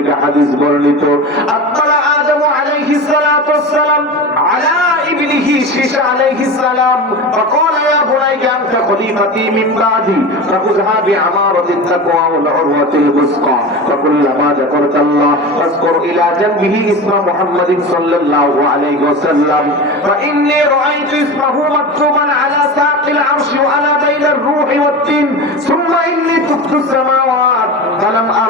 থেকে হাদিস বর্ণিত আত্মালা আদম আলাইহিস সালাতু ওয়াসসালাম আলা ইবনিহি শিশা আলাইহিস সালাম فقال يا بني أنت خليفتي من بعدي فخذها بعمارة التقوى والعروة الوثقى فكلما ذكرت الله فاذكر إلى جنبه اسم محمد صلى الله عليه وسلم فإني رأيت اسمه مكتوبا على ساق العرش وأنا بين الروح والتين ثم إني تبت السماوات فلم أرى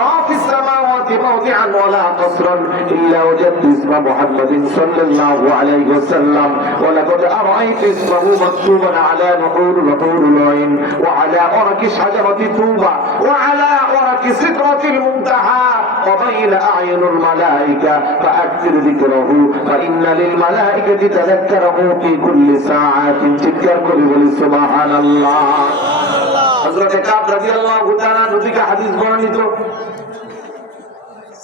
وجدت اسم محمد صلى الله عليه وسلم. ولقد أرأيت اسمه مكتوبا على نحور نحور العين وعلى أرك شجرة طوبة وعلى أرك سترة المنتهى. وبين أعين الملائكة فأكثر ذكره فإن للملائكة تذكره في كل ساعة تذكر كل سبحان الله. حضرت كعب رضي الله تعالى عنه حديث برنيتو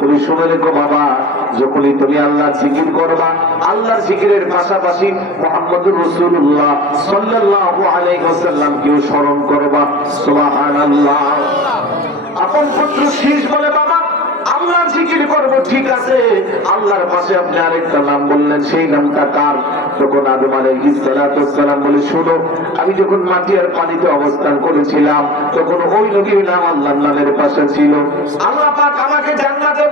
তুমি শুনে দেখো বাবা যখনই তুমি আল্লাহ জিকির করবা, আল্লাহর জিকিরের পাশাপাশি মোহাম্মদুর রসুল্লাহ সাল্লাল্লাহু আলাইহি ওয়াসাল্লামকেও স্মরণ করবা। সুবহানাল্লাহ। আপন পুত্র শীষ বলে আছে। আল্লাহর পাশে আপনি আরেকটা নাম বললেন, সেই নামটা কার? তখন আদম আলাইহিস বলে, শুনো, আমি যখন মাটি আর পানিতে অবস্থান করেছিলাম, তখন ওই নবীর নাম আল্লাহর নামের পাশে ছিল। আল্লাহ আমাকে জান্নাতে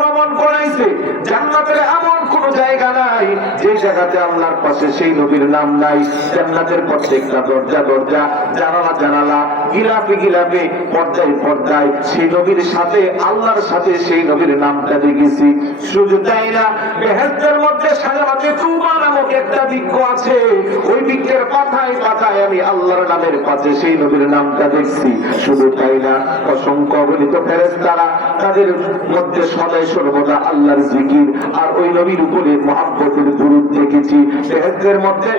করাইছে। জান্নাতের এমন কোন জায়গা নাই, যে জায়গাতে আল্লাহর পাশে সেই নবীর নাম নাই। জান্নাতের প্রত্যেকটা দরজা দরজা, জানালা জানালা, গিলাপে গিলাপে পর্দায় পর্দায় সেই নবীর সাথে, আল্লাহর সাথে সেই নবীর নামটা দেখেছি। সুযোগ তাই না বেহেস্তের মধ্যে সাজাতে তুবা নামক একটা বৃক্ষ আছে, ওই বৃক্ষের পাতায় পাতায় আমি আল্লাহর নামের পাশে সেই নবীর নামটা দেখছি। শুধু তাই না, অসংখ্য অগণিত ফেরেস্তারা তাদের মধ্যে সদাই সর্বদা আল্লাহর জিকির আর ওই নবীর উপরে মহাব্বতের দুরুদ দেখেছি। বেহেস্তের মধ্যে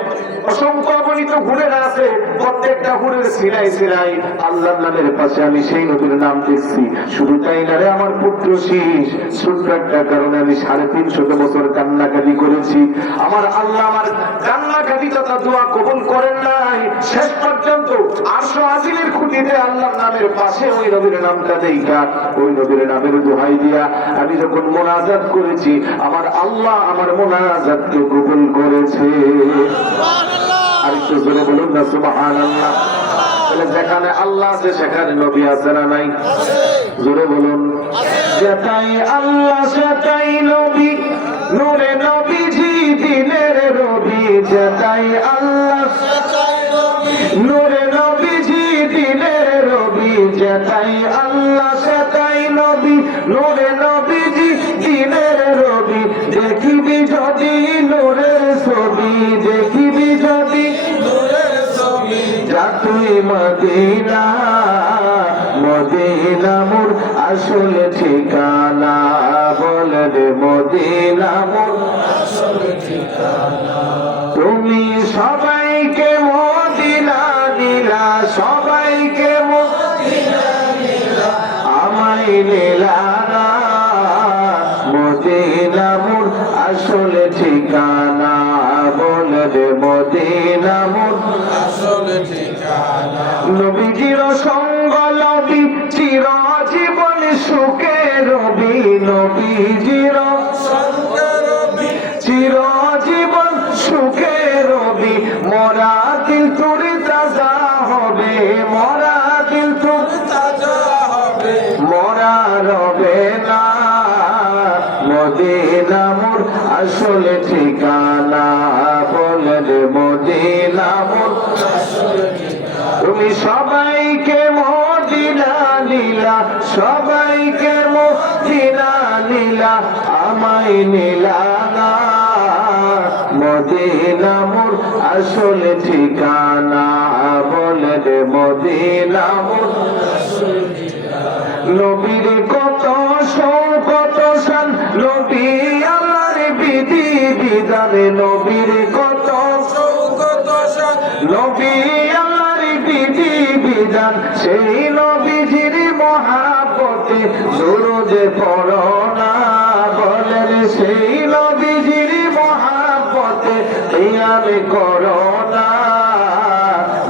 অসংখ্য অগণিত হুড়েরা আছে, প্রত্যেকটা হুড়ের সিনাই সিনাই আল্লাহর নামের পাশে আমি সেই নবীর নাম দেখছি। শুধু তাই না রে আমার পুত্র শীষ ছোট্ট একটা কারণে আমি সাড়ে তিনশত বছর কান্নাকাটি করেছি। আমার আল্লাহ আমার কান্নাকাটি তথা দোয়া কবুল করেন নাই। শেষ পর্যন্ত আটশো আজিলের খুঁটিতে আল্লাহর নামের পাশে ওই নবীর নামটা দেইকা ওই নবীর নামের দোহাই দিয়া আমি যখন মোনাজাত করেছি আমার আল্লাহ আমার মোনাজাতকে কবুল করেছে। জোরে বলুন না তাহলে যেখানে আল্লাহ আছে সেখানে নবী আছে না নাই? জোরে বলুন। যেটাই আল্লাহ সেটাই নবী। নূরে দিনের চাই আমায় আসলে ঠিকানা বলে রে মদিনা তুমি সবাইকে মদিনা নীলা, সবাইকে মদিনা নীলা, আমায় নীলা না। মদিনা মোর আসলে ঠিকানা বলে রে মদিনা মোর। নবীর নবীর কত কত নবী আমার বিধি বিধান। সেই নবীজির মহাপতি সুরজে পড়না বলেন, সেই নবীজির মহাপতে আমি করোনা।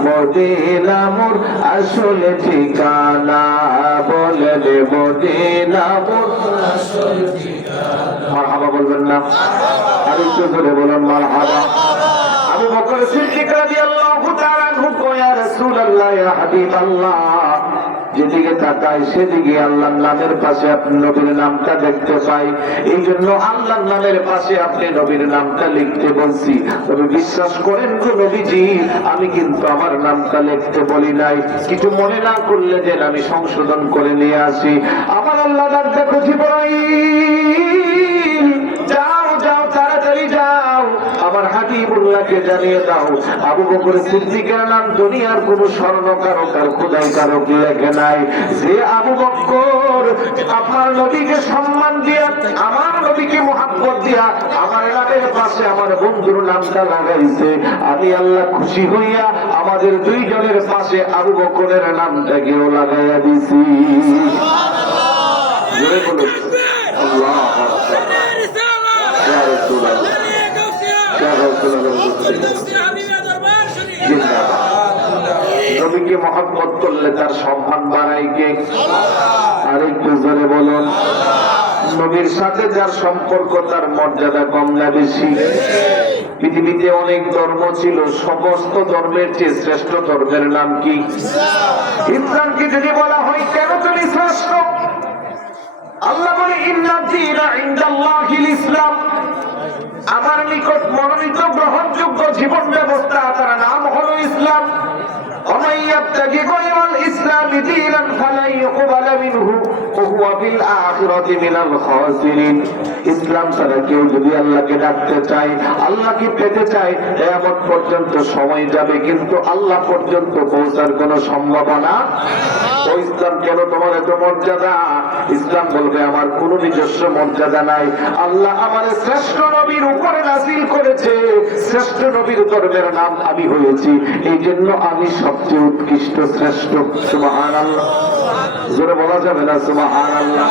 মদিনামুর আসল ঠিকানা বলেন মদিনামুর আসল ঠিকানা। বলবেন না। একটু ধরে বলুন মারহাবা আবু বকর সিদ্দিক রাদিয়াল্লাহু তাআলা কয়, ইয়া রাসূলুল্লাহ, ইয়া হাবিবাল্লাহ। যেদিকে তাকাই সেদিকে আল্লাহর নামের পাশে আপনি নবীর নামটা দেখতে পাই। এই জন্য আল্লাহর নামের পাশে আপনি নবীর নামটা লিখতে বলছি। তবে বিশ্বাস করেন তো নবীজি, আমি কিন্তু আমার নামটা লিখতে বলি নাই। কিছু মনে না করলে যে আমি সংশোধন করে নিয়ে আসি। আমার আল্লাহ ডাক দেখো জিবরাইল। হাবিবুল্লাহকে জানিয়ে দাও। আবু বকর সিদ্দিকের নাম দুনিয়ার কোন স্বর্ণ কারও কার খোদাই কারও লেখে নাই। যে আবু বকর আপনার নবীকে সম্মান দিয়া আমার নবীকে মোহাব্বত দিয়া আমার নামের পাশে আমার বন্ধুর নামটা লাগাইছে আমি আল্লাহ খুশি হইয়া আমাদের দুইজনের পাশে আবু বকরের নামটাকেও লাগাইয়া দিছি। জোরে বলুন। আল্লাহ ইয়া রাসূলুল্লাহ ইয়া রাসূলুল্লাহ নবীকে মহব্বত করলে তার সম্মান বাড়াই কে? আর একটু জোরে বলুন। নবীর সাথে যার সম্পর্ক, তার মর্যাদা কম না বেশি। পৃথিবীতে অনেক ধর্ম ছিল, সমস্ত ধর্মের চেয়ে শ্রেষ্ঠ ধর্মের নাম কি? ইসলামকে যদি বলা হয়, কেন তুমি শ্রেষ্ঠ? আল্লাহ বলে ইনদাল্লাহিল ইসলাম। আমার নিকট মনোনীত গ্রহণযোগ্য জীবন ব্যবস্থা তার নাম হলো ইসলাম। ومن يبتغي غير الإسلام دينا فلن يقبل منه وهو في الآخرة من الخاسرين ইসলাম ছাড়া কেউ যদি আল্লাহকে ডাকতে চায় আল্লাহকে পেতে চায় এমন পর্যন্ত সময় যাবে কিন্তু আল্লাহ পর্যন্ত পৌঁছার কোনো সম্ভাবনা ও ইসলাম কেন তোমার এত মর্যাদা ইসলাম বলবে আমার কোন নিজস্ব মর্যাদা নাই আল্লাহ আমার শ্রেষ্ঠ নবীর উপরে নাজিল করেছে শ্রেষ্ঠ নবীর ধর্মের নাম আমি হয়েছি এই জন্য আমি সবচেয়ে উৎকৃষ্ট শ্রেষ্ঠ সুবাহান বলা যাবে না সুবাহান আল্লাহ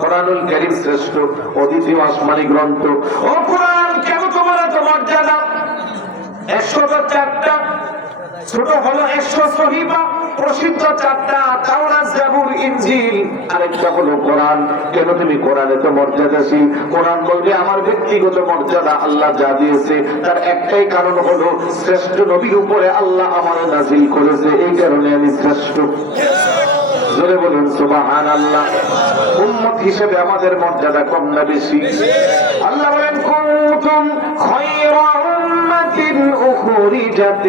কোরআনুল কারিম শ্রেষ্ঠ, অদ্বিতীয় আসমানি গ্রন্থ। ও কোরআন, কেন তোমার এত মর্যাদা? একশো চারটা। ছোট হলো একশো সহিবা। প্রসিদ্ধ চারটা তাওরাত জাবুর আরেকটা হলো কোরআন। কেন তুমি কোরআনে তো মর্যাদাশীল কোরআন বলবে, আমার ব্যক্তিগত মর্যাদা আল্লাহ যা দিয়েছে, তার একটাই কারণ হলো শ্রেষ্ঠ নবীর উপরে আল্লাহ আমার নাজিল করেছে। এই কারণে আমি শ্রেষ্ঠ। আমাদের মর্যাদা কম না বেশি? আল্লাহ বলেন কুতুম খায়রা উম্মাতিন উখরিজাত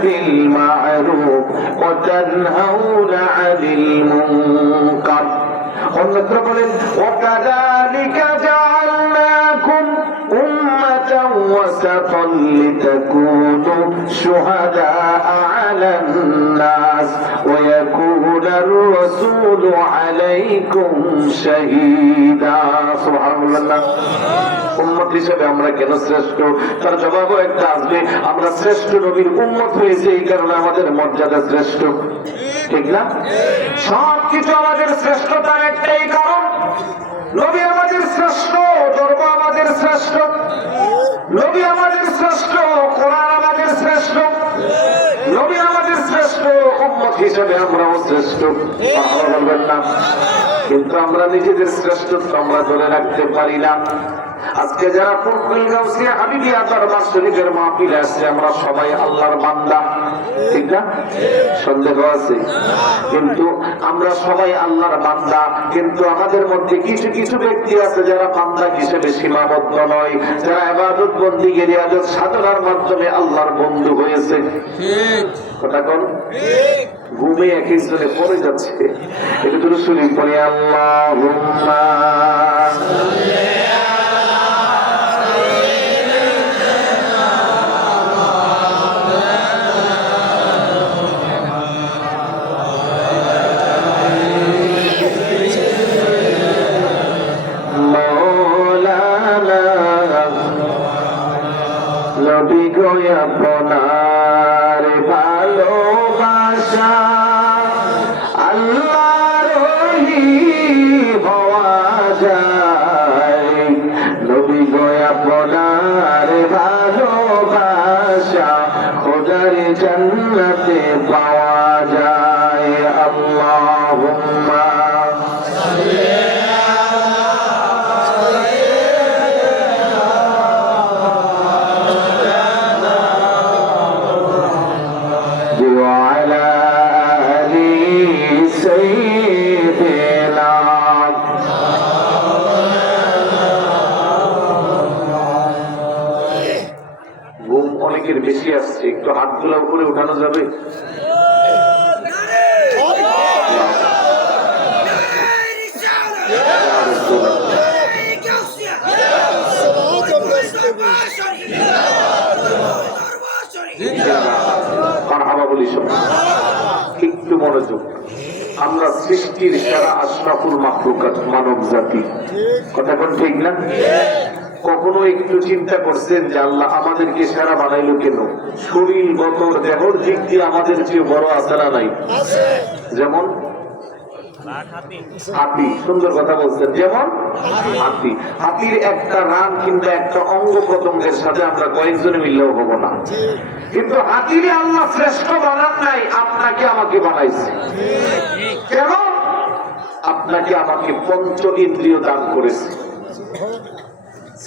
তা'মুরুনা বিল মা'রুফ ওয়া তানহাউনা 'আনিল মুনকার অন্যত্র বলেন ওয়াকাযালিকা জাআলনাকুম উম্মাতাও ওয়াসাতান লিতাকুনু শুহাদাআ 'আলান নাস ওয়া ইয়াকুনা আর-রাসূলু 'আলাইকুম শাহীদা সুবহানাল্লাহ উম্মত হিসেবে আমরা কেন শ্রেষ্ঠ তার জবাবও একটা আসবে আমরা শ্রেষ্ঠ নবীর উম্মত হয়েছে, এই কারণে আমাদের মর্যাদা শ্রেষ্ঠ। ঠিক না? সব কিছু আমাদের শ্রেষ্ঠতার একটাই কারণ। নবী আমাদের শ্রেষ্ঠ, ধর্ম আমাদের শ্রেষ্ঠ। নবী আমাদের শ্রেষ্ঠ, কোরআন আমাদের শ্রেষ্ঠ। নবী আমাদের শ্রেষ্ঠ, উম্মত হিসেবে আমরাও শ্রেষ্ঠ। না। কিন্তু আমরা নিজেদের শ্রেষ্ঠত্ব আমরা ধরে রাখতে পারি না। আজকে যারা ফুলকুল গাউসিয়া হাবিবিয়া দরবার শরীফের মাহফিলে আসছে আমরা সবাই আল্লাহর বান্দা। ঠিক না? সন্দেহ আছে? কিন্তু আমরা সবাই আল্লাহর বান্দা। কিন্তু আমাদের মধ্যে কিছু কিছু ব্যক্তি আছে যারা বান্দা হিসেবে সীমাবদ্ধ নয়। যারা এবাদত বন্দি গেরিয়াজত সাধনার মাধ্যমে আল্লাহর বন্ধু হয়েছে। কথা কোন? ঘুমে এক একজনে পড়ে যাচ্ছে। এটা তো শুনি পড়ে আল্লাহ নবী গো আপনার উঠানো যাবে। একটু মনোযোগ। আমরা সৃষ্টির সারা আশরাফুল মাখলুকাত মানব জাতি। কথা কোন ঠিক না? কখনো একটু চিন্তা করছেন যে আল্লাহ আমাদেরকে সেরা বানাইলো কেন? শরীর গতর দেহর দিক দিয়ে আমাদের চেয়ে বড় আসারা নাই? যেমন? হাতি। সুন্দর কথা বলছেন। যেমন? হাতি। হাতির একটা রান কিংবা একটা অঙ্গ প্রত্যঙ্গের সাথে আমরা কয়েকজনে মিললেও হব না। কিন্তু হাতিরে আল্লাহ শ্রেষ্ঠ বানান নাই আপনাকে আমাকে বানাইছে। কেন? আপনাকে আমাকে পঞ্চ ইন্দ্রিয় দান করেছে।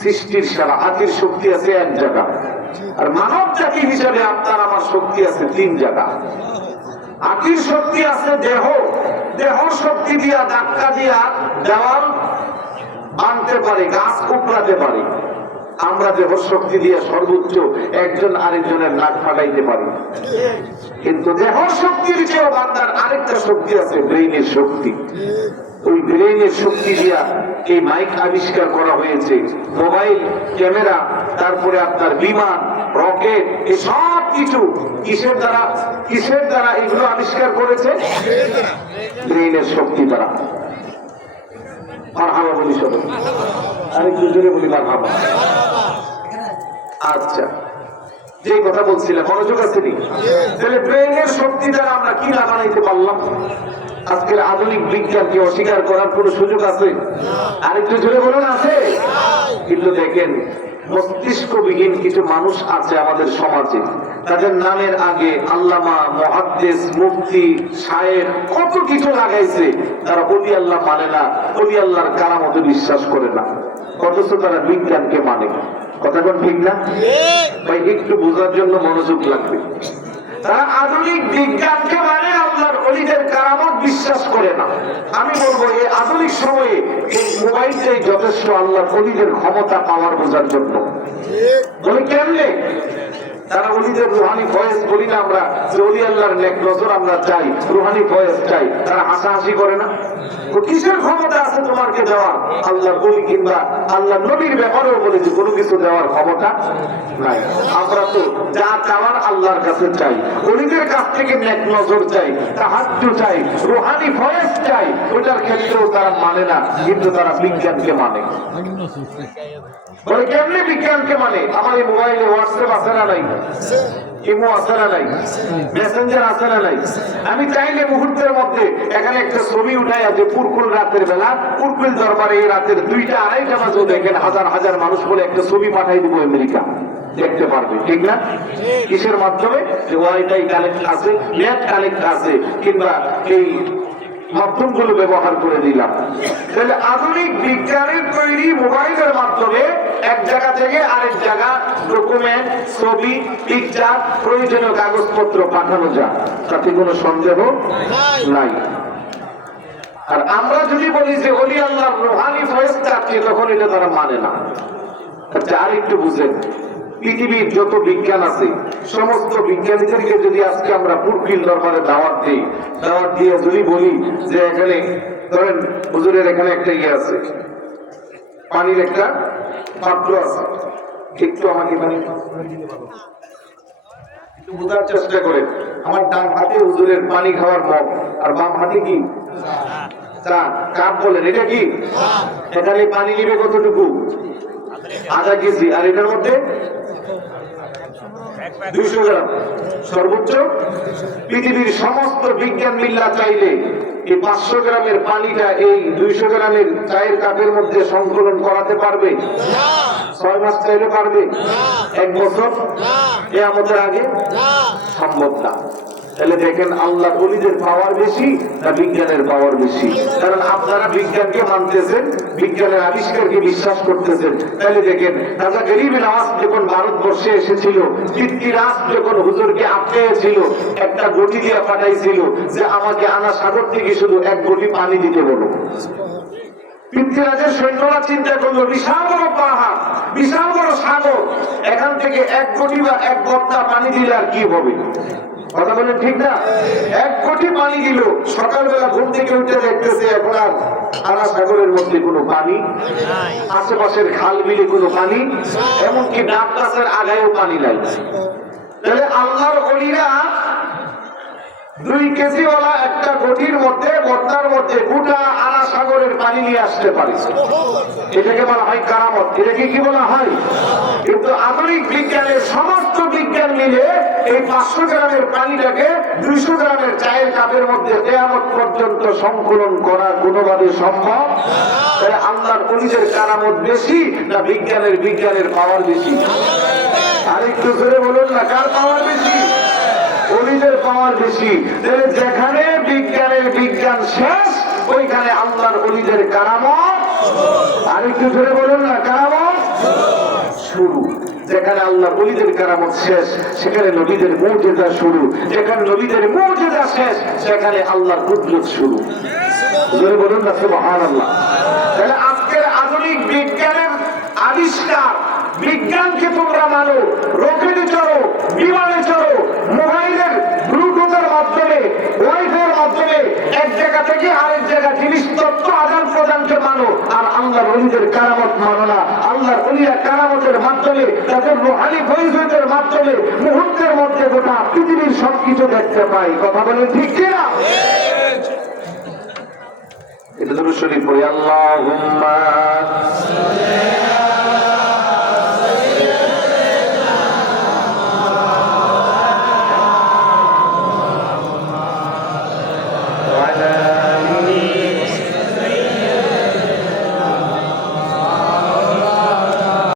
সৃষ্টির সারা, হাতির শক্তি আছে এক জায়গা। আর মানব জাতি হিসাবে আপনার, আমার শক্তি আছে তিন জায়গা। হাতির শক্তি আছে দেহ। দেহ শক্তি দিয়া ধাক্কা দিয়া দেওয়াল বানতে পারে, গাছ উপড়াতে পারে। আমরা দেহ শক্তি দিয়ে সর্বোচ্চ একজন আরেকজনের নাক ফাটাইতে পারি। কিন্তু দেহ শক্তির চেয়েও বান্দার আরেকটা শক্তি আছে, ব্রেইনের শক্তি। ওই ব্রেইনের শক্তি দিয়া এই মাইক আবিষ্কার করা হয়েছে। মোবাইল ক্যামেরা তারপরে আপনার বিমান রকেট এই সব কিছু কিসের দ্বারা কিসের দ্বারা এগুলো আবিষ্কার করেছে? ব্রেইনের শক্তি দ্বারা। মারহাবা বলি সবাই আরেকটু জোরে বলি মারহাবা আচ্ছা। যে কথা বলছিলাম মনোযোগ আছে নি? তাহলে ব্রেইনের শক্তি দ্বারা আমরা কি না বানাইতে পারলাম? আজকের আধুনিক বিজ্ঞানকে অস্বীকার করার কোন সুযোগ আছে? আরেকটু জোরে বলুন আছে? কিন্তু দেখেন মস্তিষ্কবিহীন কিছু মানুষ আছে আমাদের সমাজে। তাদের নামের আগে আল্লামা মহাদ্দেশ মুফতি শায়ের কত কিছু লাগাইছে তারা অলি আল্লাহ মানে না অলি আল্লাহর কারামতে বিশ্বাস করে না। অথচ তারা বিজ্ঞানকে মানে। কথা কোন ঠিক না? ভাই একটু বোঝার জন্য মনোযোগ লাগবে। তারা আধুনিক বিজ্ঞানকে মানে আপনার অলিদের কারামত বিশ্বাস করে না। আমি বলব, এই আধুনিক সময়ে এই মোবাইলটাই যথেষ্ট আল্লাহ অলিদের ক্ষমতা পাওয়ার বোঝার জন্য। বলে কেমনে? তারা অলিদের রুহানি ভয়েস বলি না আমরা, যে অলি আল্লাহর নেক নজর আমরা চাই, রুহানি ভয়েস চাই, তারা হাসাহাসি করে না। কিসের ক্ষমতা আছে তোমাকে দেওয়ার? আল্লাহর বলি কিংবা আল্লাহ নবীর ব্যাপারেও বলেছি কোনো কিছু দেওয়ার ক্ষমতা নাই। আমরা তো যা চাওয়ার আল্লাহর কাছে চাই, অলিদের কাছ থেকে নেক নজর চাই সাহায্য চাই, রুহানি ভয়েস চাই ওটার ক্ষেত্রেও তারা মানে না, কিন্তু তারা বিজ্ঞানকে মানে। কেমনে বিজ্ঞানকে মানে? আমার এই মোবাইলে হোয়াটসঅ্যাপ আছে না নাই? মেসেঞ্জার আমি চাইলে মুহূর্তের মধ্যে এখানে একটা ছবি উঠাই আছে পুরকুল রাতের বেলা পুরকুল দরবারে এই রাতের দুইটা, আড়াইটা বাজে দেখেন হাজার হাজার মানুষ বলে একটা ছবি পাঠাই দিব আমেরিকা। দেখতে পারবে, ঠিক না? কিসের মাধ্যমে? ওয়াইফাই কানেক্ট আছে নেট আছে, কিংবা এই মাধ্যমগুলো ব্যবহার করে দিলাম। তাহলে আধুনিক বিজ্ঞানের তৈরি মোবাইলের মাধ্যমে এক জায়গা থেকে আরেক জায়গা ডকুমেন্ট ছবি পিকচার প্রয়োজনীয় কাগজপত্র পাঠানো যায়। তাতে কোনো সন্দেহ নাই। আর আমরা যদি বলি যে অলি আল্লাহ রোহানি চাচ্ছি তখন এটা তারা মানে না। আচ্ছা আর একটু বুঝেন। পৃথিবীর যত বিজ্ঞান আছে সমস্ত বিজ্ঞানীদেরকে যদি আজকে আমরা পুরকিল দরবারে দাওয়াত দিই দাওয়াত দিয়ে যদি বলি যে এখানে ধরেন হুজুরের এখানে একটা ইয়ে আছে। পানির একটা পাত্র আছে। একটু আমাকে পানি বোঝার চেষ্টা করে আমার ডান হাতে হুজুরের পানি খাওয়ার মগ আর বাম হাতে কি? চা। কাপ বলেন এটা কি? এখানে পানি নিবে কতটুকু? আধা কেজি। আর এটার মধ্যে দুইশো গ্রাম সর্বোচ্চ পৃথিবীর সমস্ত বিজ্ঞান মিল্লা চাইলে এই পাঁচশো গ্রামের পানিটা এই দুইশো গ্রামের চায়ের কাপের মধ্যে সংকলন করাতে পারবে? ছয় মাস চাইলে পারবে? এক বছর? এ আমাদের আগে? সম্ভব না। তাহলে দেখেন আল্লাহ অলিদের পাওয়ার বেশি না বিজ্ঞানের পাওয়ার বেশি? কারণ আপনারা বিজ্ঞানকে মানতেছেন, বিজ্ঞানের আবিষ্কারকে বিশ্বাস করতেছেন। তাহলে দেখেন, রাজা গরিব নামাজ যখন ভারতবর্ষে এসেছিল পৃথ্বীরাজ যখন হুজুরকে আটকেছিল একটা গটি দিয়ে পাঠাইছিল যে আমাকে আনা সাগর থেকে শুধু এক গটি পানি দিতে বলো। পৃথ্বীরাজের সৈন্যরা চিন্তা করল, বিশাল বড় পাহাড়, বিশাল বড় সাগর, এখান থেকে এক কোটি বা এক বত্তা পানি দিলে আর কি হবে? কথা বলেন ঠিক না? এক কোটি পানি দিল। সকালবেলা ঘুম থেকে উঠে দেখতেছে এখন আর আনা সাগরের মধ্যে কোনো পানি, আশেপাশের খাল বিলে কোনো পানি, এমনকি গাছের আগায়ও পানি নাই। তাহলে আল্লাহর অলিরা দুই কেজিওয়ালা একটা গটির মধ্যে বর্তার মধ্যে গোটা আনা সাগরের পানি নিয়ে আসতে পারে। এটাকে বলা হয় কারামত। এটাকে কি বলা হয়? কিন্তু আধুনিক বিজ্ঞানের সমস্ত বিজ্ঞান মিলে এই পাঁচশো গ্রামের পানিটাকে দুইশো গ্রামের চায়ের কাপের মধ্যে কেয়ামত পর্যন্ত সংকলন করা কোনোভাবে সম্ভব। তাহলে আল্লাহর অলিদের কারামত বেশি না বিজ্ঞানের বিজ্ঞানের পাওয়ার বেশি? আরেকটু করে বলুন না, কার পাওয়ার বেশি? অলিদের পাওয়ার বেশি। যেখানে বিজ্ঞানের বিজ্ঞান শেষ, ওইখানে আল্লাহর অলিদের কারামত। আরেকটু ধরে বলুন না, কারামত? শুরু। যেখানে আল্লাহ অলিদের কারামত শেষ, সেখানে নবীদের মর্যাদা শুরু। যেখানে নবীদের মর্যাদা শেষ, সেখানে আল্লাহর কুদরত শুরু। বলুন না সুবহান আল্লাহ তাহলে আজকের আধুনিক বিজ্ঞানের আবিষ্কার বিজ্ঞানকে তোমরা মানো রকেটে চড়ো বিমানে চড়ো মোবাইলের ব্লুটুথের মাধ্যমে ওয়াইফাইয়ের মাধ্যমে এক জায়গা থেকে আরেক জায়গা জিনিস, তথ্য, আদান প্রদানকে মানো। আর আল্লাহর অলিদের কারামত মানো না। আল্লাহর অলিরা কারামতের মাধ্যমে, তাদের রোহানি বৈধতের মাধ্যমে, মুহূর্তের মধ্যে গোটা পৃথিবীর সবকিছু দেখতে পাই কথা বলেন ঠিক কিনা? এটা তো শরীফ আল্লাহ